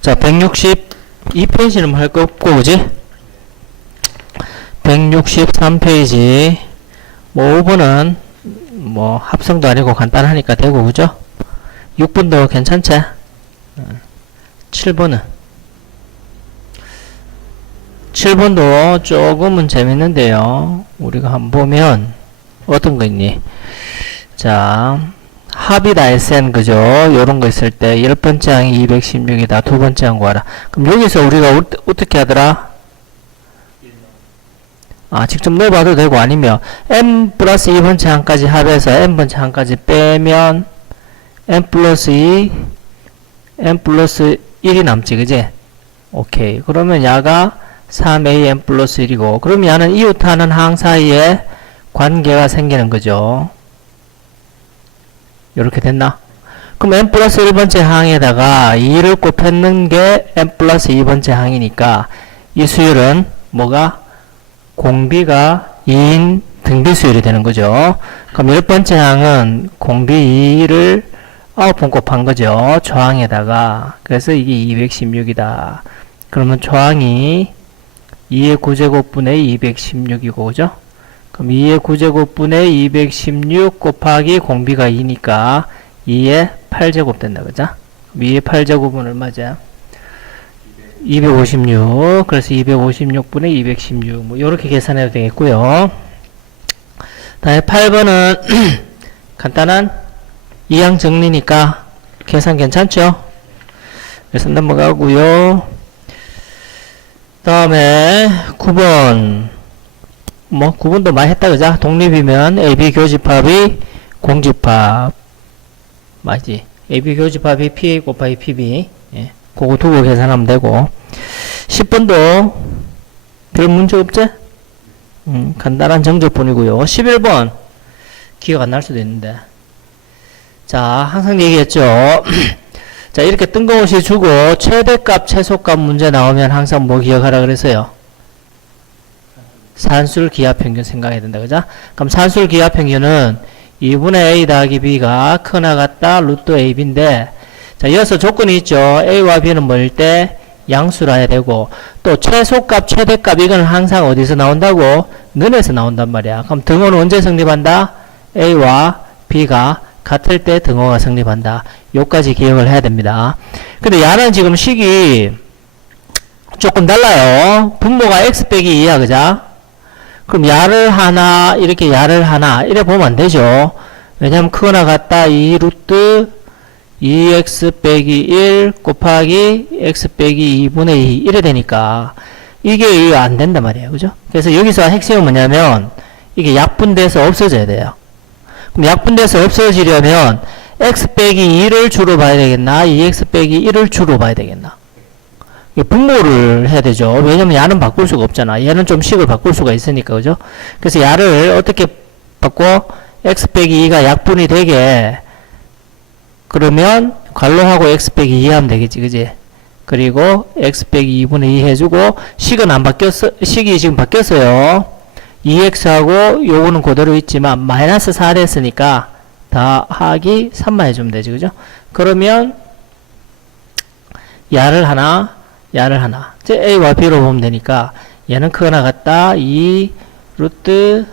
자, 162페이지는 할 거 없고, 그지? 163페이지. 뭐, 5번은, 뭐, 합성도 아니고 간단하니까 되고, 그죠? 6번도 괜찮지? 7번은. 7번도 조금은 재밌는데요. 우리가 한번 보면, 어떤 거 있니? 자, 합이다, SN, 그죠? 요런 거 있을 때, 10번째 항이 216이다. 두 번째 항 구하라. 그럼 여기서 우리가 어떻게 하더라? 직접 넣어봐도 되고, 아니면, n 플러스 2번째 항까지 합해서 n번째 항까지 빼면, n 플러스 2, n 플러스 1이 남지, 그지? 오케이. 그러면 야가 3an 플러스 1이고, 그럼 야는 이웃하는 항 사이에 관계가 생기는 거죠. 요렇게 됐나? 그럼 n 플러스 1번째 항에다가 2를 곱했는 게 n 플러스 2번째 항이니까 이 수율은 뭐가? 공비가 2인 등비 수율이 되는 거죠. 그럼 1번째 항은 공비 2를 9번 곱한 거죠. 저항에다가. 그래서 이게 216이다. 그러면 저항이 2의 9제곱분의 216이고, 그죠? 그럼 2의 9제곱분의 216 곱하기 공비가 2니까 2의 8제곱 된다, 그죠? 2의 8제곱은 얼마죠? 256. 그래서 256분의 216. 뭐, 요렇게 계산해도 되겠고요. 다음에 8번은 간단한 이항 정리니까 계산 괜찮죠? 그래서 넘어가고요. 다음에 9번. 뭐 9번도 많이 했다, 그죠? 독립이면 AB 교집합이 공집합. 맞지? AB 교집합이 PA 곱하기 PB. 예. 그거 두고 계산하면 되고. 10번도 별 문제 없지? 간단한 정적뿐이고요. 11번. 기억 안 날 수도 있는데. 자, 항상 얘기했죠. 자, 이렇게 뜬금없이 주고 최대값, 최소값 문제 나오면 항상 뭐 기억하라 그랬어요? 산술 기하평균 생각해야 된다, 그죠? 그럼 산술 기하평균은 2분의 A 더하기 B가 크나 같다 루트 AB인데, 자, 이어서 조건이 있죠. A와 B는 뭐일 때? 양수라 해야 되고, 또 최소값, 최대값 이건 항상 어디서 나온다고? 는에서 나온단 말이야. 그럼 등호는 언제 성립한다? A와 B가 같을 때 등호가 성립한다. 요까지 기억을 해야 됩니다. 근데 야는 지금 식이 조금 달라요. 분모가 x 빼기 2야, 그자? 그럼 야를 하나, 이렇게 야를 하나, 이래 보면 안 되죠. 왜냐면 크거나 같다 2 루트 2x 빼기 1 곱하기 x 빼기 2분의 2 이래 되니까 이게 안 된단 말이에요. 그죠? 그래서 여기서 핵심은 뭐냐면 이게 약분돼서 없어져야 돼요. 그럼 약분돼서 없어지려면 x 빼기 2를 주로 봐야 되겠나? 2x 빼기 1을 주로 봐야 되겠나? 분모를 해야 되죠. 왜냐면 야는 바꿀 수가 없잖아. 얘는 좀 식을 바꿀 수가 있으니까, 그죠? 그래서 야를 어떻게 바꿔? x 빼기 2가 약분이 되게, 그러면 괄호하고 x 빼기 2 하면 되겠지, 그지? 그리고 x 빼기 2분의 2 해주고, 식은 안 바뀌었어, 식이 지금 바뀌었어요. 2x하고 요거는 그대로 있지만, 마이너스 4 됐으니까, 더하기 3만 해주면 되지, 그죠? 그러면, 야를 하나, 이제 A와 B로 보면 되니까, 얘는 크거나 같다, 2 루트,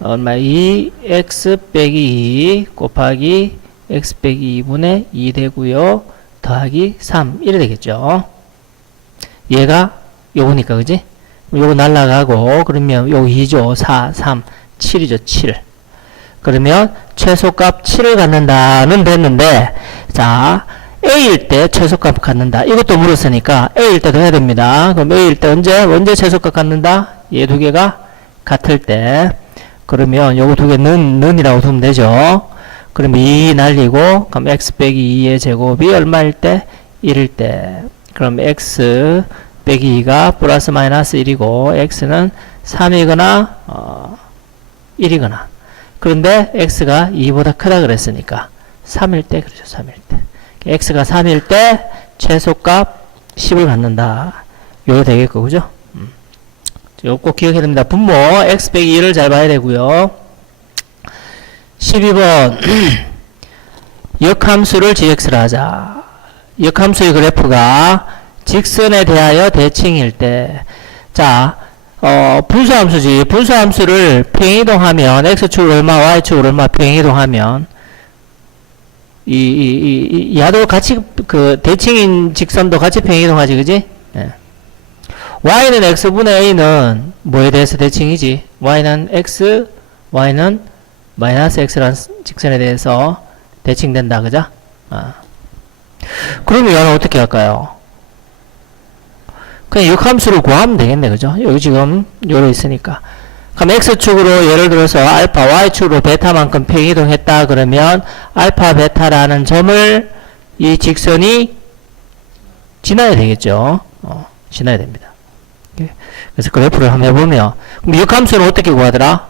2x 빼기 2 곱하기 x 빼기 2분의 2 되고요. 더하기 3 이래 되겠죠. 얘가 요거니까, 그지? 요거 날라가고, 그러면 요 2죠. 4, 3, 7이죠. 7. 그러면 최소값 7을 갖는다는 됐는데, 자, A일 때 최소값 갖는다. 이것도 물었으니까 A일 때도 해야 됩니다. 그럼 A일 때 언제 최소값 갖는다? 얘 두 개가 같을 때. 그러면 요거 두 개 는이라고 두면 되죠. 그러면 2 날리고, 그럼 x 빼기 2의 제곱이 얼마일 때? 1일 때. 그럼 x 빼기 2가 플러스 마이너스 1이고, x는 3이거나, 1이거나. 그런데 x가 2보다 크다 그랬으니까, 3일 때, 그렇죠. 3일 때. x가 3일 때 최소값 10을 갖는다. 요거 되겠고, 그죠? 요거 꼭 기억해야 됩니다. 분모 x 빼기 1을 잘 봐야 되고요. 12번 역함수를 gx로 하자. 역함수의 그래프가 직선에 대하여 대칭일 때, 자, 분수함수지. 분수함수를 평행이동하면, x축으로 얼마, y축으로 얼마 평행이동하면, 야도 같이, 대칭인 직선도 같이 평행이동하지, 그지? 예. y는 x분의 a는 뭐에 대해서 대칭이지? y는 x, y는 마이너스 x라는 직선에 대해서 대칭된다, 그죠? 그러면 얘는 어떻게 할까요? 그냥 역함수를 구하면 되겠네, 그죠? 여기 지금 요로 있으니까. 그럼 x축으로 예를 들어서 알파, y축으로 베타만큼 평이동했다 그러면 알파, 베타라는 점을 이 직선이 지나야 되겠죠? 지나야 됩니다. 그래서 그래프를 한번 해보면, 그럼 역함수는 어떻게 구하더라?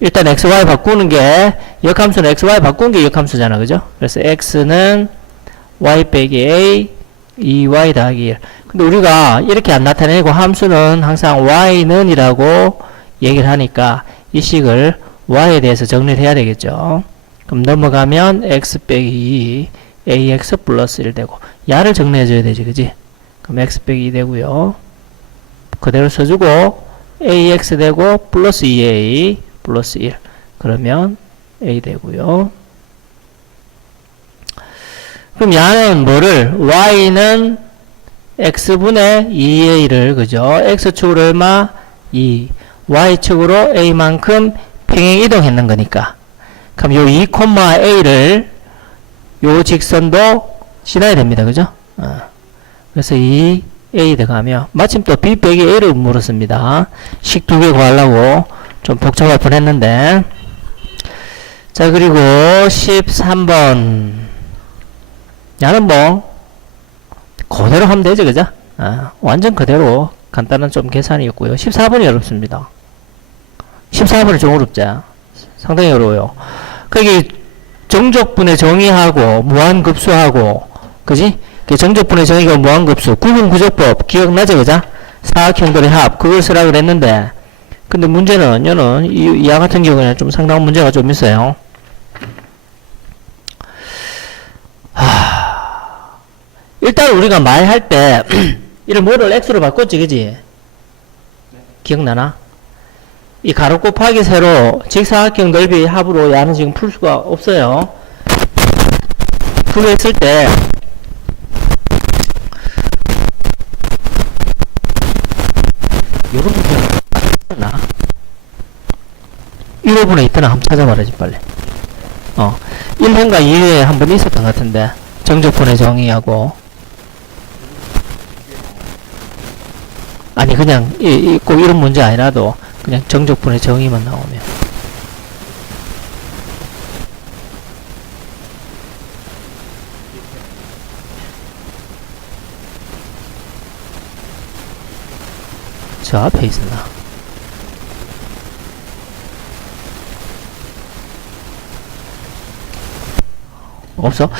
일단 xy 바꾸는 게, 역함수는 xy 바꾸는 게 역함수잖아, 그죠? 그래서 x는 y 빼기 a, 2y 더하기 1. 근데 우리가 이렇게 안 나타내고 함수는 항상 y는 이라고 얘기를 하니까 이 식을 y에 대해서 정리를 해야 되겠죠. 그럼 넘어가면 x 빼기 2, ax 플러스 1 되고, 야를 정리해줘야 되지, 그지? 그럼 x 빼기 2 되고요. 그대로 써주고, ax 되고, 플러스 2a, 플러스 1. 그러면 a 되고요. 그럼 야는 뭐를? y는 x분의 2a를, 그죠? x축으로 얼마? 2. y축으로 a만큼 평행 이동했는 거니까. 그럼 요 2,a를 요 직선도 지나야 됩니다. 그죠? 그래서 2a 들어가며, 마침 또 b 빼기 a를 물었습니다. 식 두 개 구하려고 좀 복잡할 뻔 했는데. 자, 그리고 13번. 야는 뭐, 그대로 하면 되죠, 그죠? 완전 그대로 간단한 좀 계산이었고요. 14번이 어렵습니다. 14번이 좀 어렵죠? 상당히 어려워요. 거기 정적분의 정의하고 무한급수하고, 그지? 정적분의 정의가 무한급수, 구분구조법 기억나죠, 그죠? 사각형들의 합, 그걸 쓰라 그랬는데, 근데 문제는, 얘는, 이와 같은 경우에는 좀 상당한 문제가 좀 있어요. 일단 우리가 말할 때, 이를 뭐를 x로 바꿨지, 그지? 기억나나? 이 가로 곱하기 세로 직사각형 넓이 합으로 야는 지금 풀 수가 없어요. 그거 했을 때, 요런 문제가 있나? 1호분에 있더나 한번 찾아봐라지, 빨리. 1회인가 2회에 한 번 있었던 것 같은데, 정적분의 정의하고, 아니, 그냥, 꼭 이런 문제 아니라도, 그냥 정적분의 정의만 나오면. 저 앞에 있었나? 없어?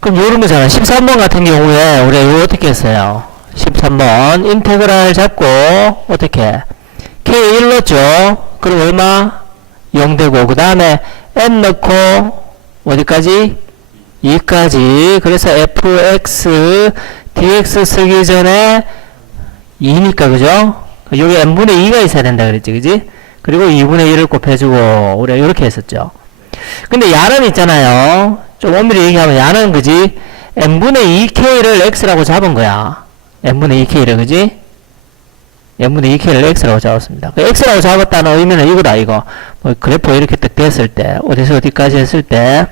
그럼 요런 거잖아. 13번 같은 경우에 우리가 이거 어떻게 했어요? 13번 인테그랄 잡고 어떻게 k 1 넣었죠? 그럼 얼마? 0 되고 그 다음에 n 넣고 어디까지? 2까지. 그래서 fx dx 쓰기 전에 2니까 그죠? 여기 n분의 2가 있어야 된다 그랬지, 그지? 그리고 2분의 1을 곱해주고 우리가 이렇게 했었죠. 근데 야는 있잖아요. 좀 엄밀히 얘기하면 야는 그지? n분의 2k를 x라고 잡은 거야. n분의 2k를, 그지? n분의 2k를 x라고 잡았습니다. 그 x라고 잡았다는 의미는 이거다, 이거. 뭐 그래프 이렇게 딱 됐을 때, 어디서 어디까지 했을 때,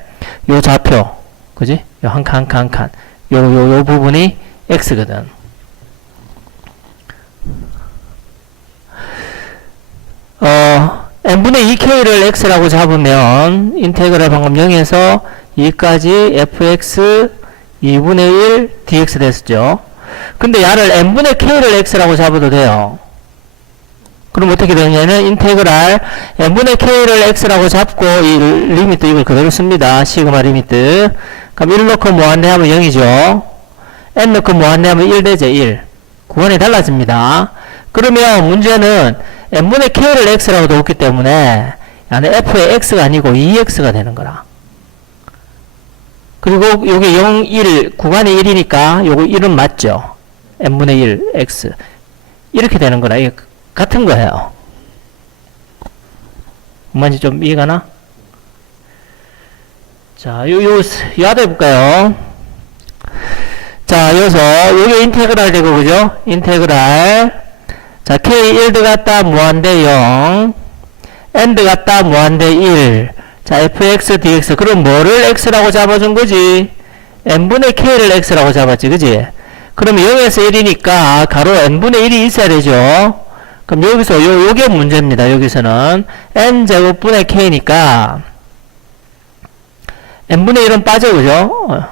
요 좌표, 그지? 요 한 칸, 한 칸, 한 칸. 요 부분이 x거든. n분의 2k를 x라고 잡으면, 인테그럴 방금 0에서 2까지 fx 2분의 1 dx 됐었죠. 근데 야를 n분의 k를 x라고 잡아도 돼요. 그럼 어떻게 되냐면 인테그랄 n분의 k를 x라고 잡고 이 리미트 이걸 그대로 씁니다. 시그마 리미트. 그럼 1 넣고 뭐한대 하면 0이죠. n 넣고 뭐한대 하면 1 되죠. 1. 구간이 달라집니다. 그러면 문제는 n분의 k를 x라고 뒀기 때문에 야는 f의 x가 아니고 2x가 되는 거라. 그리고 요게 0, 1, 구간이 1이니까 요거 1은 맞죠? n분의 1, x. 이렇게 되는 거라. 이게 같은 거예요. 뭔지 좀 이해가나? 자, 야도 해볼까요? 자, 여기서 요게 인테그랄 되고, 그죠? 인테그랄. 자, k 1 들어갔다 무한대 0. n 들어갔다 무한대 1. 자, fx, dx. 그럼 뭐를 x라고 잡아준 거지? n분의 k를 x라고 잡았지, 그지? 그러면 0에서 1이니까 가로 n분의 1이 있어야 되죠? 그럼 여기서, 요게 문제입니다, 여기서는. n제곱분의 k니까, n분의 1은 빠져, 그죠?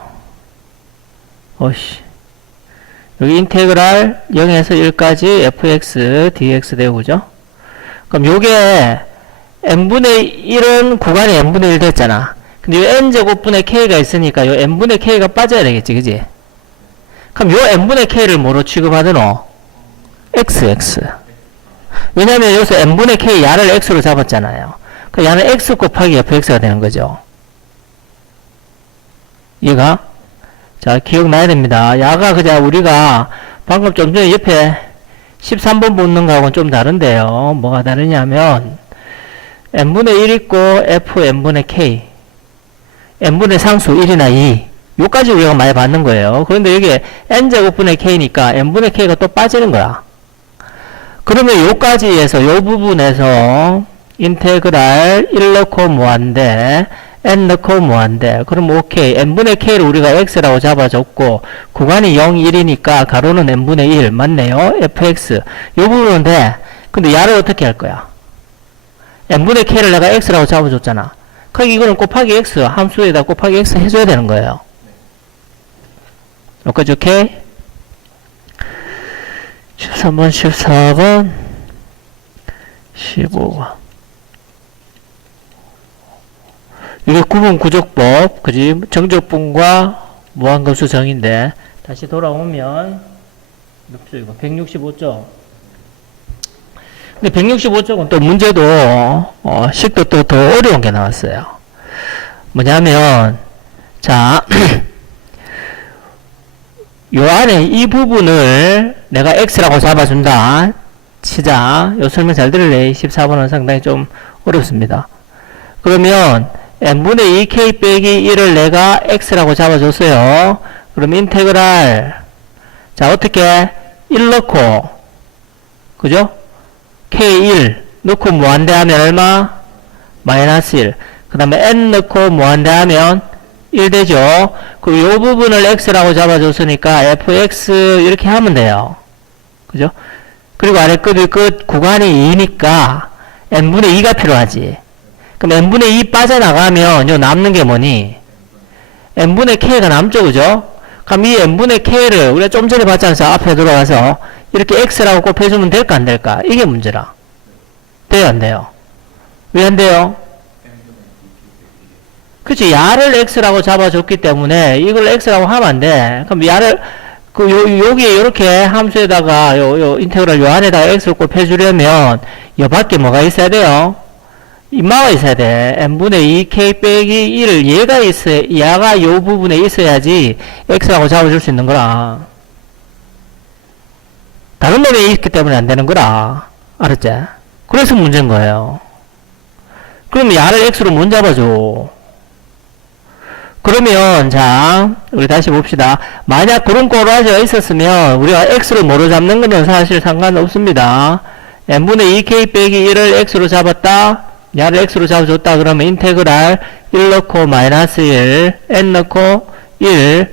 여기 인테그랄 0에서 1까지 fx, dx 되고, 그죠? 그럼 요게, n분의 1은 구간이 n분의 1 됐잖아. 근데 요 n제곱분의 k가 있으니까 요 n분의 k가 빠져야 되겠지, 그지? 그럼 요 n분의 k를 뭐로 취급하드노? x. 왜냐면 여기서 n분의 k 야를 x로 잡았잖아요. 그 야는 x 곱하기 fx가 되는 거죠. 얘가? 자, 기억나야 됩니다. 야가 그냥 우리가 방금 좀 전에 옆에 13번 붙는 거하고는 좀 다른데요. 뭐가 다르냐면, n분의 1 있고 f n분의 k n분의 상수 1이나 2 요까지 우리가 많이 받는 거예요. 그런데 여기 n제곱분의 k니까 n분의 k가 또 빠지는 거야. 그러면 요까지 해서 요 부분에서 인테그랄 1 넣고 무한대 n 넣고 무한대 그럼 오케이. n분의 k를 우리가 x라고 잡아줬고 구간이 0, 1이니까 가로는 n분의 1 맞네요. fx 요 부분은 돼. 근데 야를 어떻게 할 거야? n분의 k를 내가 x라고 잡아줬잖아. 그럼 이거는 곱하기 x, 함수에다 곱하기 x 해줘야 되는 거예요. 여기까지 오케이? 13번, 14번, 15번. 이게 구분 구족법, 그지? 정적분과 무한급수 정인데, 다시 돌아오면, 몇 조 이거? 165조. 근데 165쪽은 또 문제도 식도 또 더 어려운 게 나왔어요. 뭐냐면 자, 요 안에 이 부분을 내가 x라고 잡아준다 치자. 요 설명 잘 들을래? 14번은 상당히 좀 어렵습니다. 그러면 n분의 2k 빼기 1을 내가 x라고 잡아줬어요. 그럼 인테그랄 자 어떻게 1 넣고 그죠? k1 넣고 무한대 하면 얼마? 마이너스 1. 그 다음에 n 넣고 무한대 하면 1 되죠. 그리고 요 부분을 x라고 잡아줬으니까 fx 이렇게 하면 돼요. 그죠? 그리고 아래 끝 구간이 2니까 n분의 2가 필요하지. 그럼 n분의 2 빠져나가면 요 남는 게 뭐니? n분의 k가 남죠. 그죠? 그럼 이 n분의 k를 우리가 좀 전에 봤지 않습니까? 앞에 들어가서 이렇게 x라고 꼭 해주면 될까 안 될까? 이게 문제라. 돼요 안 돼요? 왜 안 돼요? 그치, 야를 x라고 잡아줬기 때문에 이걸 x라고 하면 안 돼. 그럼 야를 여기에 이렇게 함수에다가 요 인테그랄 요 안에다가 x를 꼭 해주려면 요 밖에 뭐가 있어야 돼요? 인마가 있어야 돼. n분의 2k 빼기 1을 얘가 요 부분에 있어야지 x라고 잡아줄 수 있는 거라. 다른 놈이 있기 때문에 안 되는 거라. 알았지? 그래서 문제인 거예요. 그럼 야를 x로 못 잡아줘. 그러면 자 우리 다시 봅시다. 만약 그런 꼬라지가 있었으면 우리가 x로 뭐로 잡는 거는 사실 상관없습니다. n분의 2k 빼기 1을 x로 잡았다. 야를 x로 잡아줬다. 그러면 인테그랄 1 넣고 마이너스 1 n 넣고 1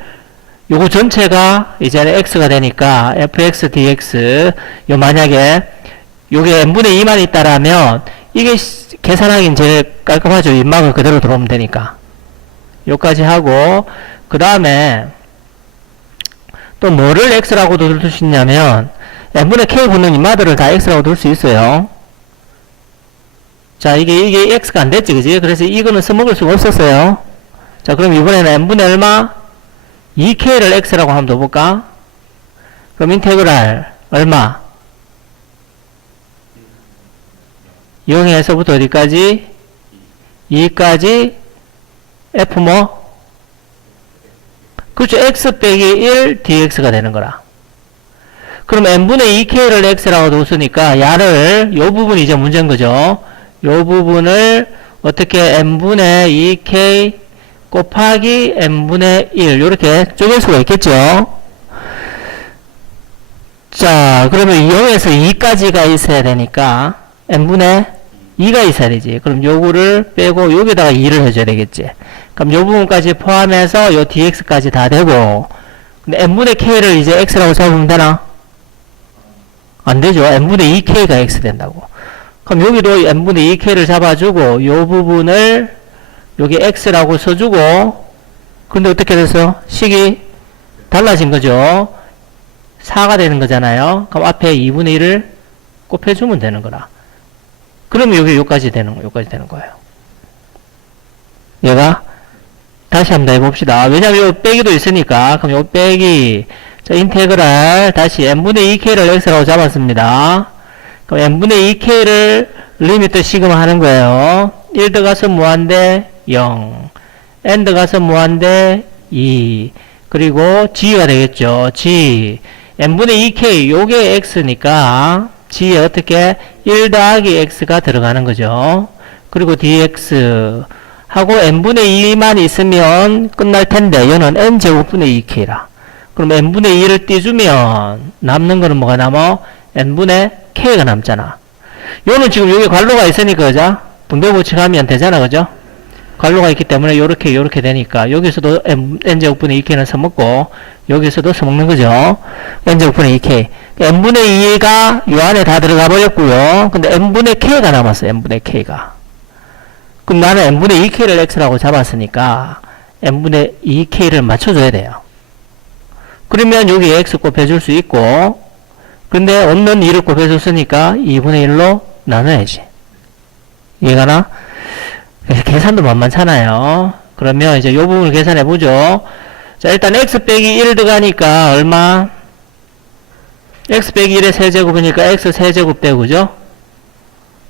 요거 전체가 이제는 x가 되니까 fx dx 요 만약에 요게 n분의 2만 있다라면 이게 계산하기는 제일 깔끔하죠. 인막을 그대로 들어오면 되니까 요까지 하고 그 다음에 또 뭐를 x라고도 둘 수 있냐면 n분의 k 붙는 인마들을 다 x라고 둘 수 있어요. 자 이게 x가 안 됐지 그지? 그래서 이거는 써먹을 수가 없었어요. 자 그럼 이번에는 n분의 얼마? 2k를 x라고 한번 더 볼까? 그럼 인테그랄 얼마? 0에서부터 어디까지? 2까지 f 뭐? 그렇죠. x 빼기 1 dx가 되는 거라. 그럼 n분의 2k를 x라고 뒀으니까 야를 요 부분이 이제 문제인 거죠. 요 부분을 어떻게 n분의 2k 곱하기 n분의 1 요렇게 쪼갤 수가 있겠죠. 자 그러면 0에서 2까지가 있어야 되니까 n분의 2가 있어야 되지. 그럼 요거를 빼고 여기다가 2를 해줘야 되겠지. 그럼 요 부분까지 포함해서 요 dx까지 다 되고 근데 n분의 k를 이제 x라고 잡으면 되나? 안 되죠. n분의 2k가 x 된다고. 그럼 여기도 n분의 2k를 잡아주고 요 부분을 여기 x라고 써주고 근데 어떻게 돼서 식이 달라진 거죠. 4가 되는 거잖아요. 그럼 앞에 2분의 1을 곱해주면 되는 거라. 그러면 여기 요까지 되는 거예요. 얘가 다시 한번 해봅시다. 왜냐면 요 빼기도 있으니까. 그럼 요 빼기 자 인테그랄 다시 n분의 2k를 x라고 잡았습니다. 그럼 n분의 2k를 리미트 시그마 하는 거예요. 1 들어가서 무한대 0 n 들어가서 무한대 2 그리고 g가 되겠죠. g n분의 2k 요게 x니까 g에 어떻게 1 더하기 x가 들어가는 거죠. 그리고 dx 하고 n분의 2만 있으면 끝날 텐데 얘는 n제곱분의 2k라. 그럼 n분의 2를 띄주면 남는 거는 뭐가 남아? n분의 k가 남잖아. 요는 지금 여기 괄호가 있으니까 그죠? 분배법칙하면 되잖아 그죠? 괄호가 있기 때문에 요렇게 되니까 여기서도 n제곱분의 2k는 써먹고 여기서도 써먹는 거죠. n제곱분의 2k n분의 2가 요 안에 다 들어가 버렸고요. 근데 n분의 k가 남았어요. n분의 k가. 그럼 나는 n분의 2k를 x라고 잡았으니까 n분의 2k를 맞춰줘야 돼요. 그러면 여기 x 곱해줄 수 있고 근데 없는 2를 곱해줬으니까 2분의 1로 나눠야지. 이해가나? 계산도 만만찮아요. 그러면 이제 요 부분을 계산해보죠. 자 일단 x 빼기 1 들어가니까 얼마? x 빼기 1의 세제곱이니까 x 세제곱 되고 그죠?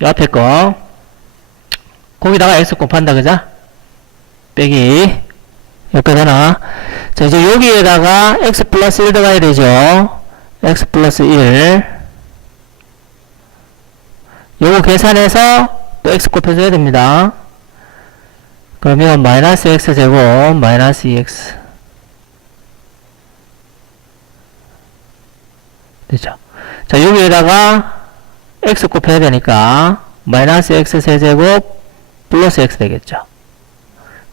요 앞에 거 거기다가 x 곱한다 그죠? 빼기 옆에 되나? 자 이제 여기에다가 x 플러스 1 들어가야 되죠. x 플러스 1 요거 계산해서 또 x 곱해줘야 됩니다. 그러면 마이너스 x제곱 마이너스 2x 되죠. 자 여기에다가 x 곱해야 되니까 마이너스 x 세제곱 플러스 x 되겠죠.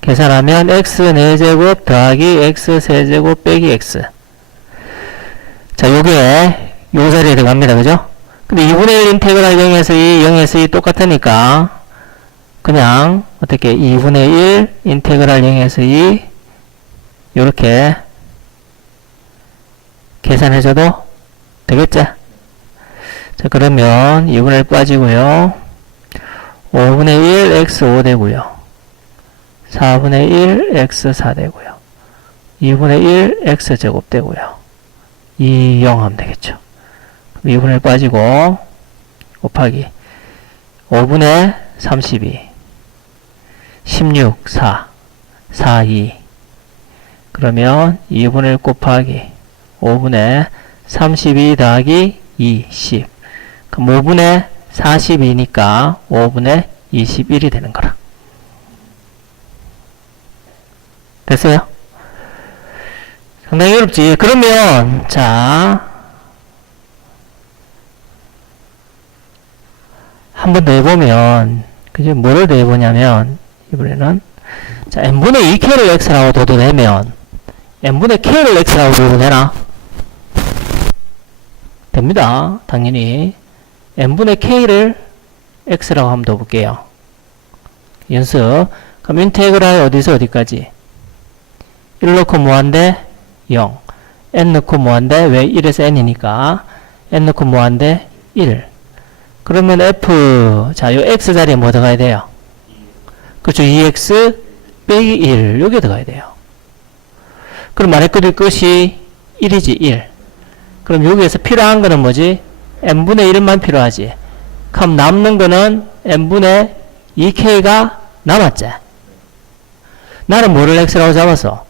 계산하면 x 4제곱 더하기 x 세제곱 빼기 x 자 요게 요 자리에 들어갑니다. 그죠? 근데 2분의 1 인테그랄 0에서 2 0에서 2 똑같으니까 그냥 어떻게 2분의 1 인테그랄 0에서 2 요렇게 계산해줘도 되겠죠? 자 그러면 2분의 1 빠지고요. 5분의 1 x 5 되고요. 4분의 1 x 4 되고요. 2분의 1 x 제곱 되고요. 2 0 하면 되겠죠. 2분의 1 빠지고 곱하기 5분의 32 16 4 4 2 그러면 2분의 1 곱하기 5분의 32 더하기 2 10 그럼 5분의 42니까 5분의 21이 되는 거라. 됐어요? 상당히 어렵지. 그러면 자 한 번 더 해보면 그죠? 뭐를 더 해보냐면 이번에는 자 n분의 2k를 x라고 둬도 되면 n분의 k를 x라고 둬도 되나? 됩니다. 당연히 n분의 k를 x라고 한번 더 볼게요. 연습. 그럼 인테그랄 어디서 어디까지? 1 넣고 뭐한데? 0. n 넣고 뭐한데? 왜 1에서 n이니까 n 넣고 뭐한데? 1. 그러면 f 자 요 x 자리에 뭐 들어가야 돼요? 그렇죠. 2x 빼기 1 여기 들어가야 돼요. 그럼 말했거든 끝이 1이지 1. 그럼 여기에서 필요한 거는 뭐지? n분의 1만 필요하지. 그럼 남는 거는 n분의 2k가 남았지. 나는 뭐를 x라고 잡았어?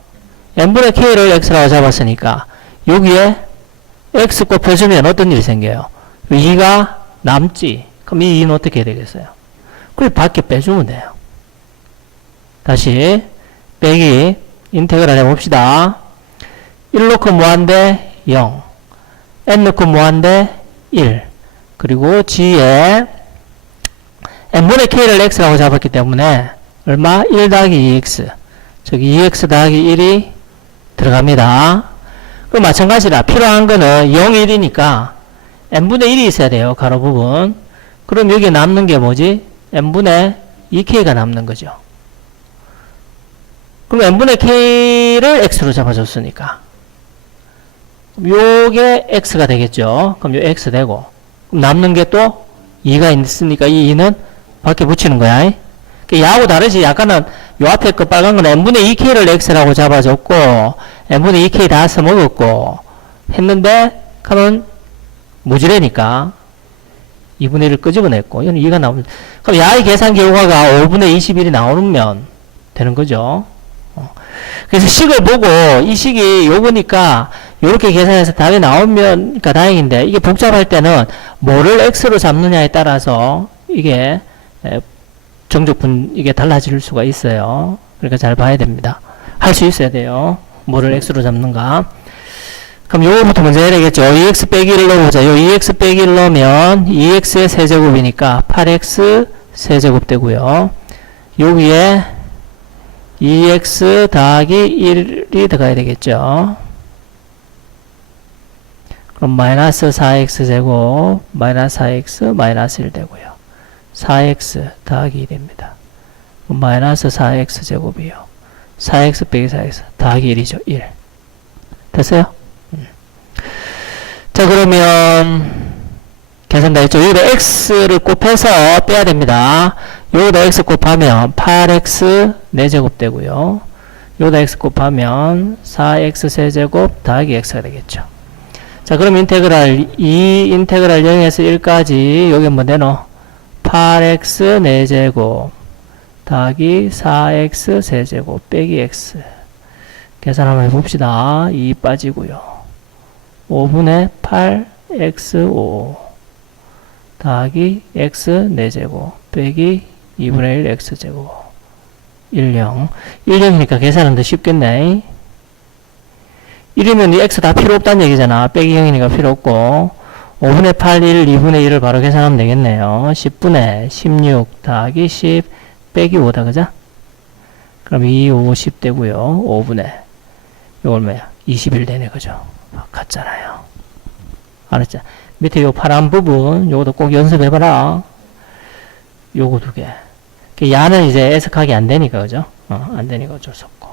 n분의 k를 x라고 잡았으니까 여기에 x 곱해주면 어떤 일이 생겨요? 2가 남지. 그럼 이 2는 어떻게 해야 되겠어요? 그걸 밖에 빼주면 돼요. 다시 빼기 인테그랄 해봅시다. 1 넣고 뭐한데? 0. n 넣고 뭐한데? 1. 그리고 g에 n분의 k를 x라고 잡았기 때문에 얼마? 1 더하기 2x. 저기 2x 더하기 1이 들어갑니다. 그럼 마찬가지라 필요한 거는 0, 1이니까 n분의 1이 있어야 돼요. 가로 부분. 그럼 여기에 남는 게 뭐지? n분의 2k가 남는 거죠. 그럼 n분의 k를 x로 잡아줬으니까 요게 x가 되겠죠. 그럼 요 x 되고 그럼 남는 게 또 2가 있으니까 이 2는 밖에 붙이는 거야. 야하고 다르지. 약간은 요 앞에 그 빨간 건 n분의 2k를 x라고 잡아줬고 n분의 2k 다 써먹었고 했는데 그러면 모지래니까 2분의 1을 끄집어냈고 이건 2가 나오면 그럼 야의 계산 결과가 5분의 21이 나오면 되는 거죠. 그래서 식을 보고 이 식이 요거니까 요렇게 계산해서 답이 나오면 그러니까 다행인데 이게 복잡할 때는 뭐를 x로 잡느냐에 따라서 이게 정적분 이게 달라질 수가 있어요. 그러니까 잘 봐야 됩니다. 할 수 있어야 돼요. 뭐를 x로 잡는가. 그럼 요거부터 먼저 해야 되겠죠. 2x 빼기 1 넣어보자. 요 2x 빼기 1 넣으면 2x의 세제곱이니까 8x 세제곱 되고요. 여기에 2x 더하기 1이 들어가야 되겠죠. 그럼 마이너스 4x 제곱 마이너스 4x 마이너스 1 되고요. 4x 더하기 1입니다. 마이너스 4x 제곱이요. 4x 빼기 4x 더하기 1이죠. 1. 됐어요? 자 그러면 계산 다 했죠. 여기다 x를 곱해서 빼야 됩니다. 여기다 x 곱하면 8x 4제곱 되고요. 여기다 x 곱하면 4x 세제곱 더하기 x가 되겠죠. 자 그럼 인테그랄 2 인테그랄 0에서 1까지 여기 한번 내놓어. 8x 4제곱 더하기 4x 세제곱 빼기 x 계산 한번 해봅시다. 2 빠지고요. 5분의 8x5 더하기 x 4제곱 빼기 2분의 1 x제곱 10 10이니까 계산은 더 쉽겠네. 1이면 이 x 다 필요 없다는 얘기잖아. 빼기 0이니까 필요 없고 5분의 8 1 2분의 1을 바로 계산하면 되겠네요. 10분의 16 더하기 10 빼기 5다 그죠? 그럼 2 50 되고요. 5분의 이거 얼마야? 21 되네 그죠? 같잖아요. 알았죠? 밑에 요 파란 부분 요것도 꼭 연습해봐라. 요거 두 개. 야는 이제 해석하기 안 되니까 그죠? 안 되니까 어쩔 수 없고.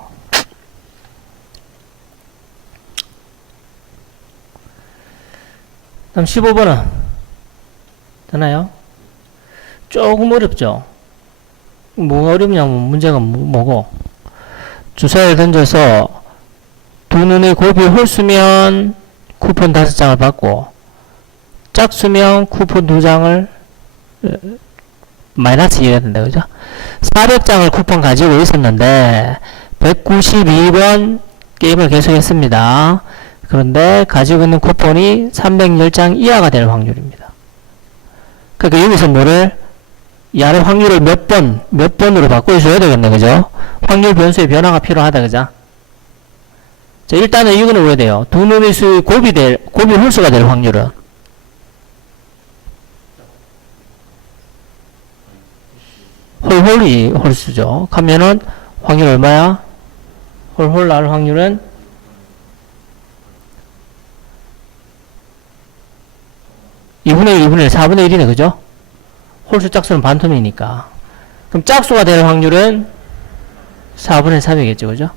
다음 15번은 되나요? 조금 어렵죠? 뭐가 어렵냐면 문제가 뭐고 주사위를 던져서 두 눈의 곱이 홀수면 쿠폰 5장을 받고 짝수면 쿠폰 2장을 마이너스 2해야 된다 그죠? 400장을 쿠폰 가지고 있었는데 192번 게임을 계속했습니다. 그런데 가지고 있는 쿠폰이 310장 이하가 될 확률입니다. 그러니까 여기서 뭐를 이 안에 확률을 몇 번으로 바꿔줘야 되겠네, 그죠? 확률 변수의 변화가 필요하다, 그죠? 자, 일단은 이거는 왜 돼요? 두 놈의 수의 곱이 홀수가 될 확률은 홀홀이 홀수죠. 하면은 확률 얼마야? 홀홀 나올 확률은 2분의 1, 2분의 1, 4분의 1이네, 그죠? 홀수 짝수는 반토막이니까. 그럼 짝수가 될 확률은 4분의 3이겠죠, 그죠?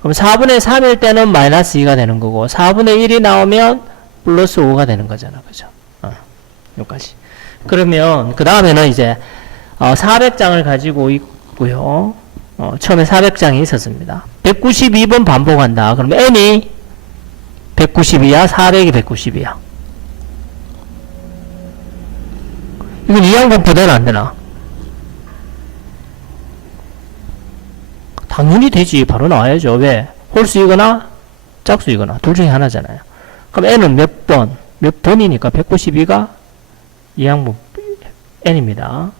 그럼 4분의 3일 때는 마이너스 2가 되는 거고, 4분의 1이 나오면 플러스 5가 되는 거잖아, 그죠? 여기까지. 그러면, 그 다음에는 이제, 400장을 가지고 있고요. 처음에 400장이 있었습니다. 192번 반복한다. 그럼 n이 192야, 400이 192야. 이건 이항분포 되나 안 되나? 당연히 되지. 바로 나와야죠. 왜? 홀수이거나 짝수이거나 둘 중에 하나잖아요. 그럼 n은 몇 번이니까 192가 이항분 n입니다.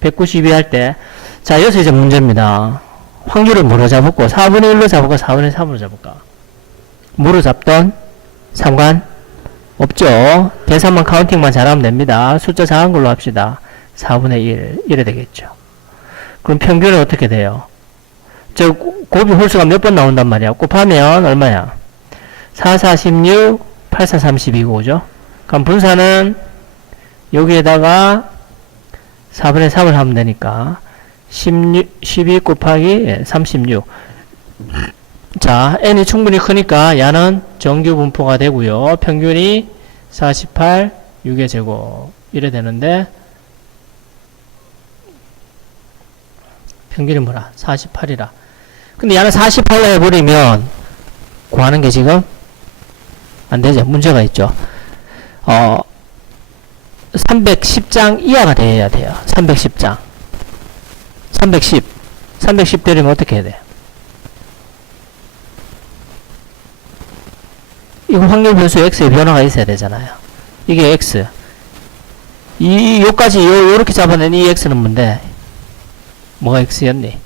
192 할 때, 자, 여기서 이제 문제입니다. 확률을 뭐로 잡을까? 4분의 1로 잡을까? 4분의 3으로 잡을까? 뭐로 잡던? 상관? 없죠. 계산만 카운팅만 잘하면 됩니다. 숫자 작은 걸로 합시다. 4분의 1 이래 되겠죠. 그럼 평균은 어떻게 돼요? 저 곱이 홀수가 몇 번 나온단 말이야. 곱하면 얼마야? 4, 4, 16, 8, 4, 32고 그죠? 그럼 분사는 여기에다가 4분의 3을 하면 되니까 12 곱하기 36. 자, n이 충분히 크니까 야는 정규 분포가 되고요. 평균이 48, 6의 제곱 이래 되는데 평균이 뭐라? 48이라. 근데 야는 48로 해버리면 구하는 게 지금 안 되죠. 문제가 있죠. 310장 이하가 돼야 돼요. 310장. 310 되려면 어떻게 해야 돼요? 이거 확률 변수 x의 변화가 있어야 되잖아요. 이게 x. 요까지 요렇게 잡아낸 이 x는 뭔데? 뭐가 x였니?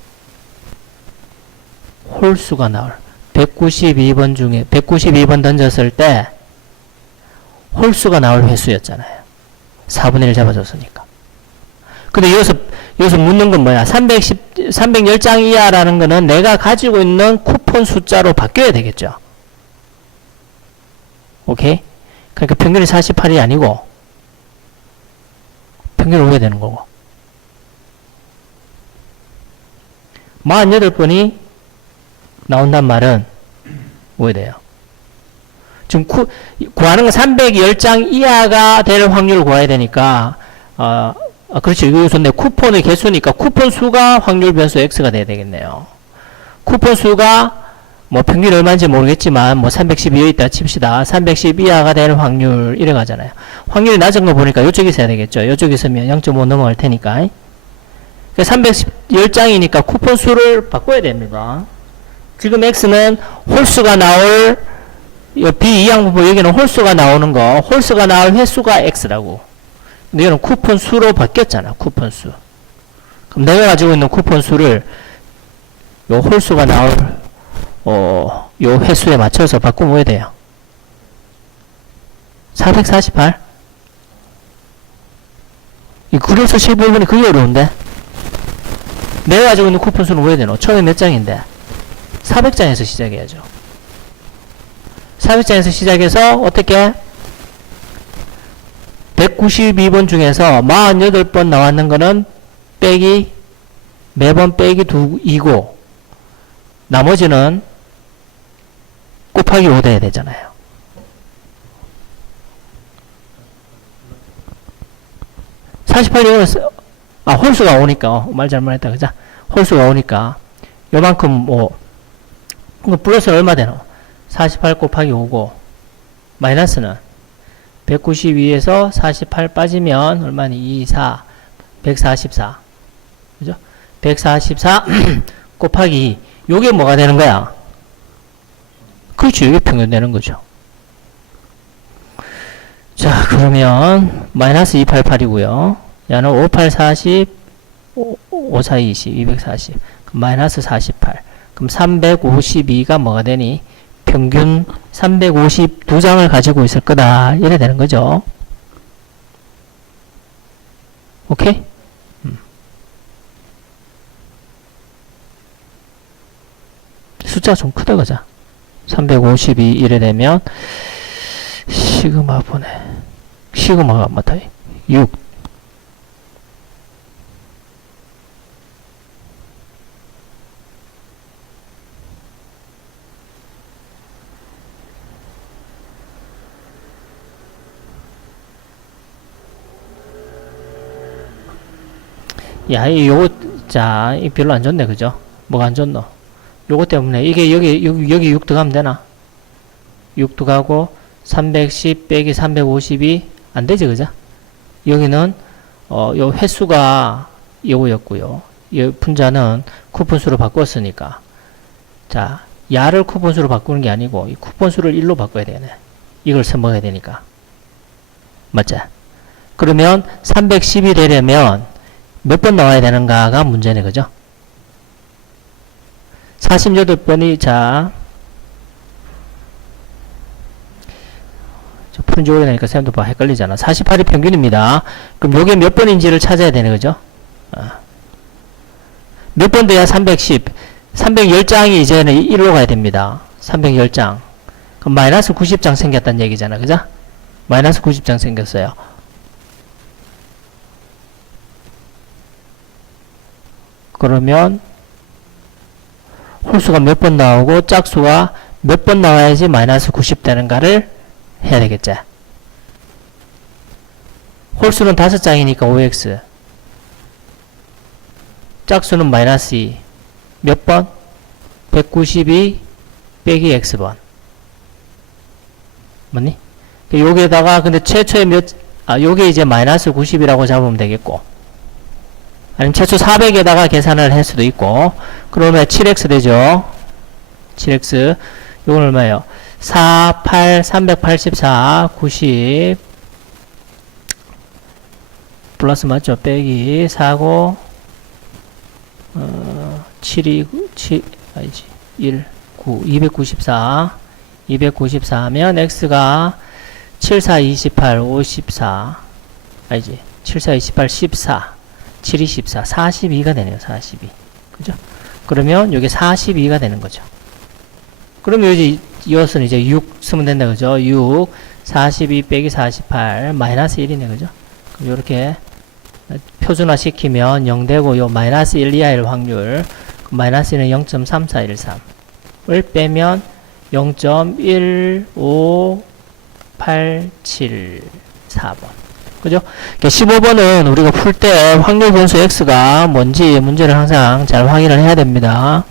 홀수가 나올. 192번 중에 192번 던졌을 때 홀수가 나올 횟수였잖아요. 4분의 1 잡아줬으니까. 근데 여기서 묻는 건 뭐야? 310장 이하라는 거는 내가 가지고 있는 쿠폰 숫자로 바뀌어야 되겠죠. 오케이? 그러니까 평균이 48이 아니고 평균을 오게 되는 거고. 48번이 나온단 말은 왜 돼요? 지금 구하는 건 310장 이하가 될 확률을 구해야 되니까 그렇죠. 이것은 내 쿠폰의 개수니까 쿠폰 수가 확률 변수 x가 돼야 되겠네요. 쿠폰 수가 뭐 평균이 얼마인지 모르겠지만 뭐 312여 있다 칩시다. 310 이하가 되는 확률 이래 가잖아요. 확률이 낮은 거 보니까 이쪽에 있어야 되겠죠. 이쪽에 있으면 0.5 넘어갈 테니까. 310장이니까 쿠폰 수를 바꿔야 됩니다. 지금 x는 홀수가 나올 비이항분포 여기는 홀수가 나오는 거 홀수가 나올 횟수가 x라고. 근데 이거는 쿠폰 수로 바뀌었잖아. 쿠폰 수. 그럼 내가 가지고 있는 쿠폰 수를 요 홀수가 나올 요 횟수에 맞춰서 바꾸면 왜 돼요? 448? 이 그래서 15분이 그게 어려운데? 내가 가지고 있는 쿠폰 수는 왜 되노? 처음에 몇 장인데? 400장에서 시작해야죠. 400장에서 시작해서 어떻게? 192번 중에서 48번 나왔는 거는 빼기 매번 빼기 2고 나머지는 곱하기 5 돼야 되잖아요. 홀수가 오니까 말 잘못했다 그죠? 홀수가 오니까 요만큼 뭐 플러스는 얼마 되노? 48 곱하기 5고 마이너스는 192에서 48 빠지면 얼마니? 2, 4, 144 그죠? 144 곱하기 2 요게 뭐가 되는 거야? 그렇죠. 이게 평균 되는 거죠. 자, 그러면 마이너스 288이고요. 야는 5840, 5420, 240. 그럼 마이너스 48. 그럼 352가 뭐가 되니? 평균 352장을 가지고 있을 거다. 이래 되는 거죠. 오케이? 숫자가 좀 크다, 그자? 352 이래 되면, 시그마 보네. 시그마가 안 맞다. 6. 야, 요거, 자, 이 별로 안 좋네, 그죠? 뭐가 안 좋노? 요거 때문에, 이게 여기 6 들어가면 되나? 6 들어가고, 310 빼기 352, 안 되지, 그죠? 여기는, 요 횟수가 요거였고요. 이 분자는 쿠폰수로 바꿨으니까. 자, 야를 쿠폰수로 바꾸는 게 아니고, 이 쿠폰수를 1로 바꿔야 되네. 이걸 써먹어야 되니까. 맞지? 그러면, 310이 되려면, 몇 번 나와야 되는가가 문제네, 그죠? 48번이, 자, 푸른 지 오래되니까 쌤도 봐, 헷갈리잖아. 48이 평균입니다. 그럼 요게 몇 번인지를 찾아야 되네, 그죠? 몇 번 돼야 310. 310장이 이제는 1로 가야 됩니다. 310장. 그럼 마이너스 90장 생겼다는 얘기잖아, 그죠? 마이너스 90장 생겼어요. 그러면 홀수가 몇 번 나오고 짝수가 몇 번 나와야지 마이너스 90 되는가를 해야 되겠지. 홀수는 5장이니까 5x, 짝수는 마이너스 2. 몇 번? 192 빼기 x번. 맞니? 여기에다가 근데 최초의 요게 이제 마이너스 90이라고 잡으면 되겠고, 아니면 최초 400에다가 계산을 할 수도 있고. 그러면 7x 되죠. 7x. 요건 얼마예요? 4, 8, 384, 90 플러스 맞죠? 빼기 49 7, 7 아니지 1, 9, 294 294면 x가 7, 4, 28, 54 아니지 7, 4, 28, 14 7, 24, 42가 되네요. 42. 그죠? 그러면 이게 42가 되는 거죠. 그러면 이것은 이제 6 쓰면 된다. 그죠? 6, 42 빼기 48, 마이너스 1이네. 그죠? 그럼 요렇게 표준화 시키면 0 되고, 요 마이너스 1 이하일 확률, 마이너스 1은 0.3413을 빼면 0.15874번. 그죠? 15번은 우리가 풀 때 확률 변수 x가 뭔지 문제를 항상 잘 확인을 해야 됩니다.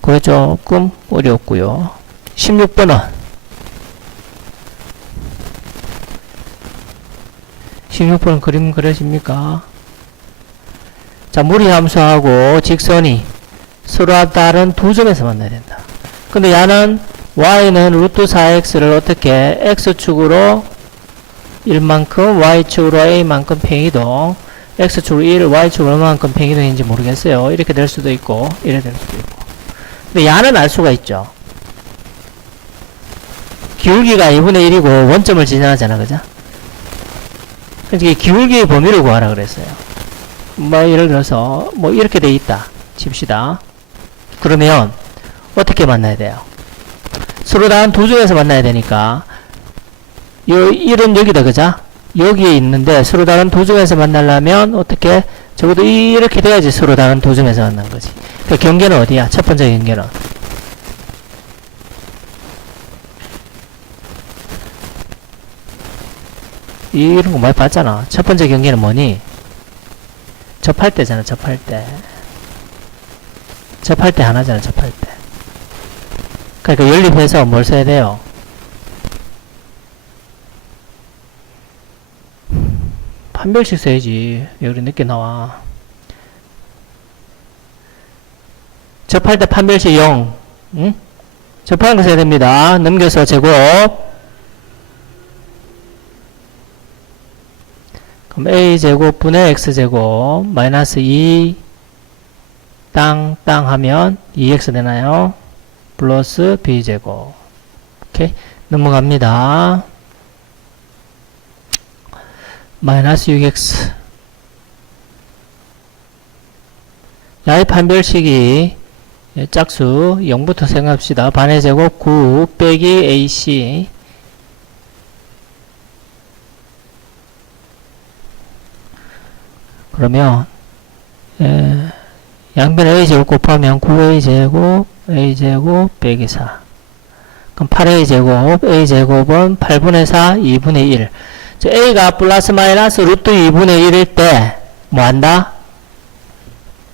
그게 조금 어려웠고요. 16번은 16번은 그림 그려집니까? 자, 무리함수하고 직선이 서로 다른 두 점에서 만나야 된다. 근데 야는 y는 루트 4x를 어떻게 x축으로 1만큼, y축으로 a만큼 팽이동, x축으로 1, y축으로 얼마만큼 팽이동인지 모르겠어요. 이렇게 될 수도 있고, 이렇게 될 수도 있고. 근데 야는 알 수가 있죠. 기울기가 2분의 1이고 원점을 지나가잖아, 그죠? 그러니까 기울기의 범위를 구하라 그랬어요. 뭐 예를 들어서 뭐 이렇게 돼 있다 칩시다. 그러면 어떻게 만나야 돼요? 서로 다른 두 중에서 만나야 되니까 요 1은 여기다, 그죠? 여기에 있는데 서로 다른 두 중에서 만나려면 어떻게? 적어도 이렇게 돼야지 서로 다른 두 중에서 만난 거지. 그 경계는 어디야? 첫 번째 경계는 이런 거 많이 봤잖아. 첫 번째 경계는 뭐니? 접할 때잖아. 접할 때 하나잖아. 접할 때. 그러니까 연립해서 뭘 써야 돼요? 판별식 써야지. 왜 그리 늦게 나와? 접할 때 판별식 0. 응? 접하는 거 써야 됩니다. 넘겨서 제곱. 그럼 a제곱분의 x제곱 마이너스 2 땅 하면 2x 되나요? 플러스 b제곱. 오케이. 넘어갑니다. 마이너스 6x. 야의 판별식이 짝수 0부터 생각합시다. 반의 제곱 9 빼기 ac. 그러면 양변 a제곱 곱하면 9a제곱 a제곱 빼기 4. 그럼 8a제곱 a제곱은 8분의 4 2분의 1. a가 플러스 마이너스 루트 2분의 1일 때 뭐한다?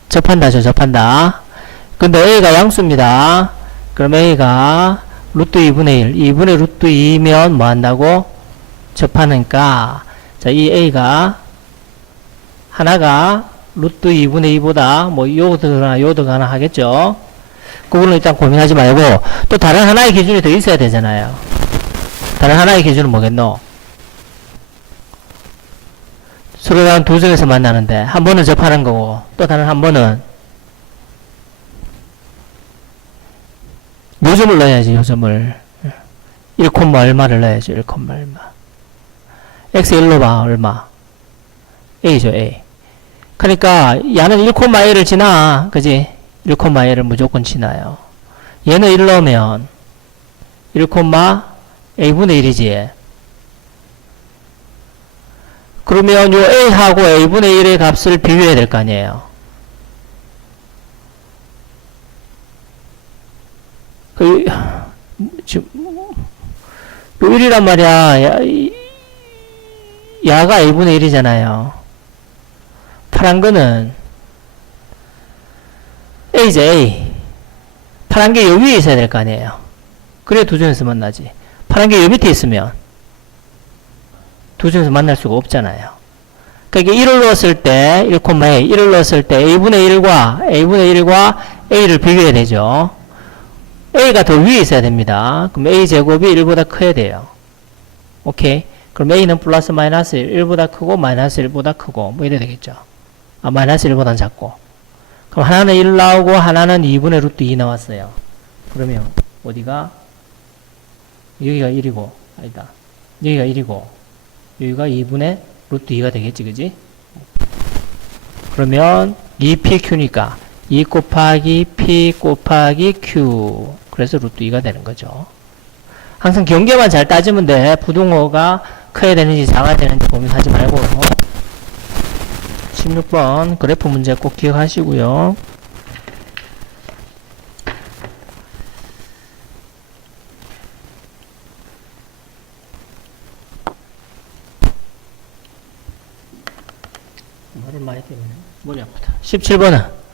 접한다죠. 접한다. 근데 a가 양수입니다. 그럼 a가 루트 2분의 1 2분의 루트 2면 뭐한다고? 접하니까 자, 이 a가 하나가 루트 2분의 2보다 뭐 요드나 요드가나 하겠죠. 그거는 일단 고민하지 말고 또 다른 하나의 기준이 더 있어야 되잖아요. 다른 하나의 기준은 뭐겠노? 서로 다른 두 점에서 만나는데 한 번은 접하는 거고 또 다른 한 번은 요점을 넣어야지. 요점을 1, 얼마를 넣어야지. 1, 얼마. x 1로 봐. 얼마? a죠. a. 그러니까 얘는 1,a를 지나. 그지? 1,a를 무조건 지나요. 얘는 1 넣으면 1,a분의 1이지. 그러면 요 a하고 a분의 1의 값을 비교해야 될 거 아니에요. 지금 요 1이란 말이야. 야가 a분의 1이잖아요. 파란 거는 a죠. a. 파란 게 요 위에 있어야 될 거 아니에요. 그래 두 점에서 만나지. 파란 게 요 밑에 있으면 두 점에서 만날 수가 없잖아요. 그러니까 1을 넣었을 때 1,a 1을 넣었을 때 a분의 1과 a를 비교해야 되죠. a가 더 위에 있어야 됩니다. 그럼 a제곱이 1보다 커야 돼요. 오케이. 그럼 a는 플러스 마이너스 1보다 크고 마이너스 1보다 크고 뭐 이래 되겠죠. 아, 마이너스 1보다는 작고. 그럼 하나는 1 나오고 하나는 2분의 루트 2 나왔어요. 그러면 어디가? 여기가 1이고 아니다. 여기가 1이고 여기가 2분의 루트 2가 되겠지. 그지? 그러면 2pq니까 2 곱하기 p 곱하기 q. 그래서 루트 2가 되는 거죠. 항상 경계만 잘 따지면 돼. 부동호가 커야 되는지 작아야 되는지 고민하지 말고. 16번 그래프 문제 꼭 기억하시고요. 말을 많이 때문에 머리 아프다. 17번은